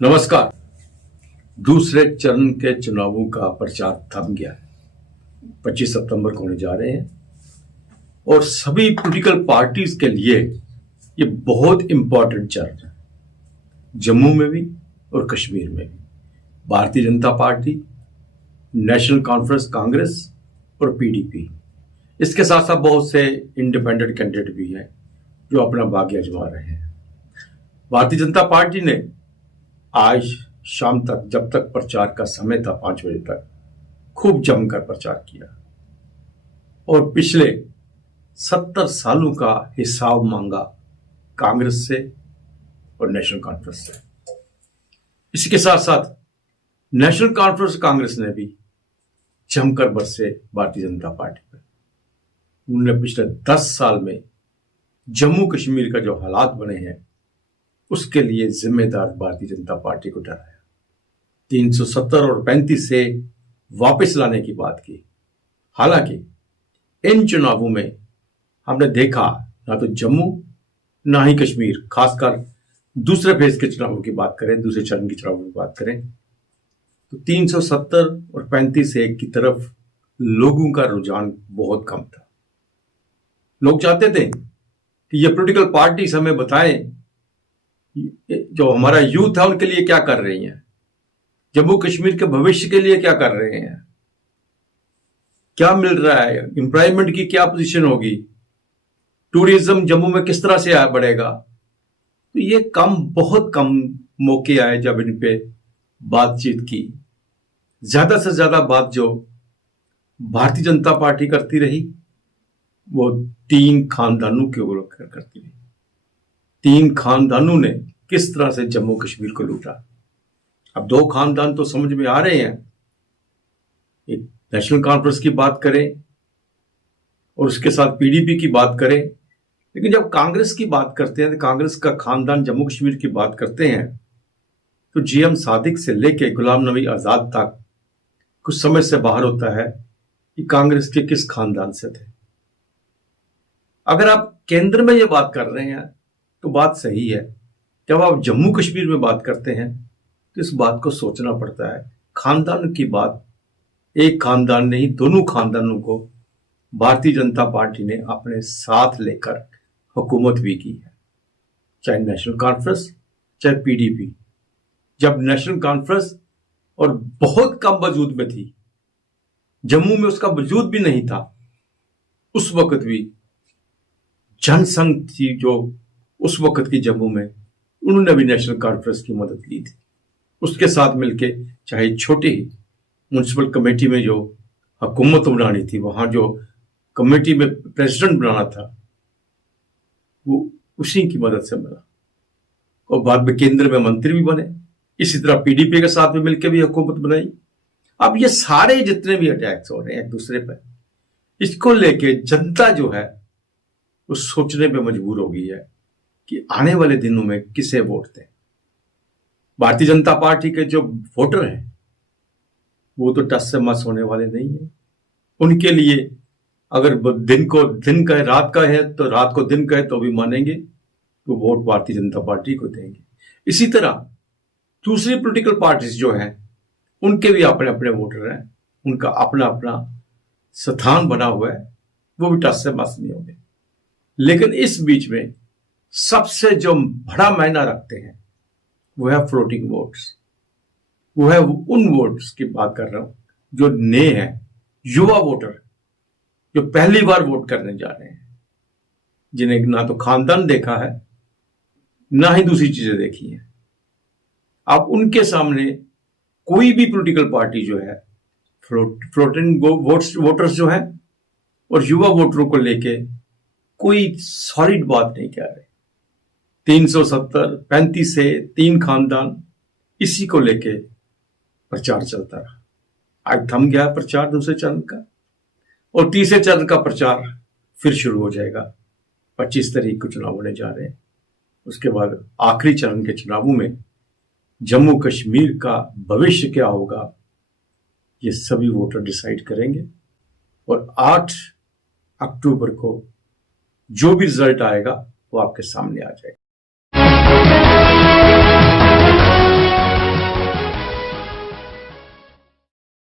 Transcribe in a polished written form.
नमस्कार। दूसरे चरण के चुनावों का प्रचार थम गया है। 25 सितंबर को होने जा रहे हैं और सभी पॉलिटिकल पार्टीज के लिए ये बहुत इंपॉर्टेंट चरण है, जम्मू में भी और कश्मीर में भी। Bharatiya Janata party, national conference Congress और पीडीपी, इसके साथ साथ बहुत से इंडिपेंडेंट कैंडिडेट भी हैं जो अपना भाग्य आजमा रहे हैं। भारतीय जनता पार्टी ने आज शाम तक, जब तक प्रचार का समय था 5 बजे तक, खूब जमकर प्रचार किया और पिछले 70 सालों का हिसाब मांगा कांग्रेस से और नेशनल कॉन्फ्रेंस से। इसके साथ साथ नेशनल कॉन्फ्रेंस कांग्रेस ने भी जमकर बरसे भारतीय जनता पार्टी पर। उन्होंने पिछले 10 साल में जम्मू कश्मीर का जो हालात बने हैं उसके लिए जिम्मेदार भारतीय जनता पार्टी को ठहराया। 370 और 35 से वापस लाने की बात की। हालांकि इन चुनावों में हमने देखा ना तो जम्मू ना ही कश्मीर, खासकर दूसरे फेज के चुनावों की बात करें, दूसरे चरण के चुनावों की बात करें तो 370 और 35 से की तरफ लोगों का रुझान बहुत कम था। लोग चाहते थे कि ये पॉलिटिकल पार्टीज हमें बताएं जो हमारा यूथ है उनके लिए क्या कर रही हैं, जम्मू कश्मीर के भविष्य के लिए क्या कर रहे हैं, क्या मिल रहा है, एम्प्लॉयमेंट की क्या पोजीशन होगी, टूरिज्म जम्मू में किस तरह से बढ़ेगा। तो ये बहुत कम मौके आए जब इन पे बातचीत की। ज्यादा से ज्यादा बात जो भारतीय जनता पार्टी करती रही वो 3 खानदानों के ऊपर करती रही। 3 खानदानों ने किस तरह से जम्मू कश्मीर को लूटा। अब 2 खानदान तो समझ में आ रहे हैं। एक नेशनल कॉन्फ्रेंस की बात करें और उसके साथ पीडीपी की बात करें, लेकिन जब कांग्रेस की बात करते हैं तो कांग्रेस का खानदान जम्मू कश्मीर की बात करते हैं तो जीएम सादिक से लेके गुलाम नबी आजाद तक कुछ समझ से बाहर होता है कि कांग्रेस के किस खानदान से थे। अगर आप केंद्र में ये बात कर रहे हैं तो बात सही है। जब आप जम्मू कश्मीर में बात करते हैं तो इस बात को सोचना पड़ता है। खानदान की बात एक खानदान नहीं, दोनों खानदानों को भारतीय जनता पार्टी ने अपने साथ लेकर हुकूमत भी की है, चाहे नेशनल कॉन्फ्रेंस चाहे पीडीपी। जब नेशनल कॉन्फ्रेंस और बहुत कम वजूद में थी, जम्मू में उसका वजूद भी नहीं था, उस वक्त भी जनसंघ थी जो उस वक्त की जम्मू में, उन्होंने भी नेशनल कॉन्फ्रेंस की मदद ली थी। उसके साथ मिलके चाहे छोटी म्युनिसिपल कमेटी में जो हुकूमत बनानी थी, वहां जो कमेटी में प्रेसिडेंट बनाना था वो उसी की मदद से बना और बाद में केंद्र में मंत्री भी बने। इसी तरह पीडीपी के साथ में मिलकर भी हुकूमत बनाई। अब ये सारे जितने भी अटैक्स हो रहे हैं एक दूसरे पर, इसको लेके जनता जो है वो सोचने पे मजबूर हो गई है कि आने वाले दिनों में किसे वोट दें। भारतीय जनता पार्टी के जो वोटर हैं वो तो टस से मस होने वाले नहीं है। उनके लिए अगर दिन को दिन कहे, रात का है तो रात को दिन कहे तो भी मानेंगे, तो वोट भारतीय जनता पार्टी को देंगे। इसी तरह दूसरी पॉलिटिकल पार्टीज जो हैं उनके भी अपने अपने वोटर हैं, उनका अपना अपना स्थान बना हुआ है, वो भी टस से मस नहीं होंगे। लेकिन इस बीच में सबसे जो बड़ा मायना रखते हैं वो है फ्लोटिंग वोट्स। वो है उन वोट्स की बात कर रहा हूं जो नए हैं, युवा वोटर जो पहली बार वोट करने जा रहे हैं, जिन्हें ना तो खानदान देखा है ना ही दूसरी चीजें देखी हैं। अब उनके सामने कोई भी पॉलिटिकल पार्टी जो है फ्लोटिंग वोटर्स जो है और युवा वोटरों को लेके कोई सॉलिड बात नहीं कह रहे। 370 35 से 3 खानदान, इसी को लेके प्रचार चलता रहा। आज थम गया प्रचार दूसरे चरण का और तीसरे चरण का प्रचार फिर शुरू हो जाएगा। 25 तारीख को चुनाव होने जा रहे हैं। उसके बाद आखिरी चरण के चुनावों में जम्मू कश्मीर का भविष्य क्या होगा ये सभी वोटर डिसाइड करेंगे और 8 अक्टूबर को जो भी रिजल्ट आएगा वो आपके सामने आ जाएगा।